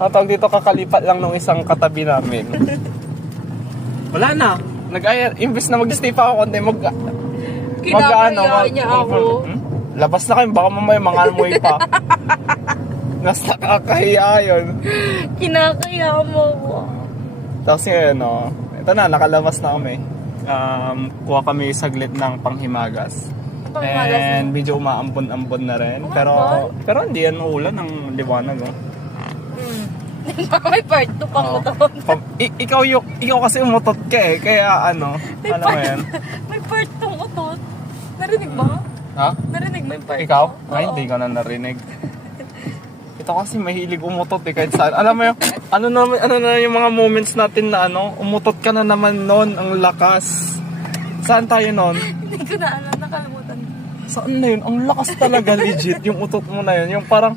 Tawag dito, kakalipat lang nung isang katabi namin. Wala na. Imbes na mag-stay pa ako konti, Kinakaya niya ako. Labas na kayo, baka mamaya mangalmoy pa. Mas nakakahiya yun. Kinakaya mo ko. Tapos ngayon, ito na, nakalabas na kami. Kuha kami saglit ng panghimagas. And medyo umaambon-ambon na rin. Pero hindi yan ulan ng liwanag. May part 2 pang motor. Ikaw kasi umutot ka eh. Kaya alam mo yan. May part 2 utot. Narinig ba? Ha? Narinig mo yung part 2? Ikaw? Oo. Ay, hindi ko na narinig. Ito kasi mahilig umutot eh, kahit saan. Alam mo yung, ano na yung mga moments natin na umutot ka na naman nun, ang lakas. Saan tayo nun? Hindi ko na alam, nakalimutan. Saan na yun? Ang lakas talaga, legit, yung utot mo na yun. Yung parang,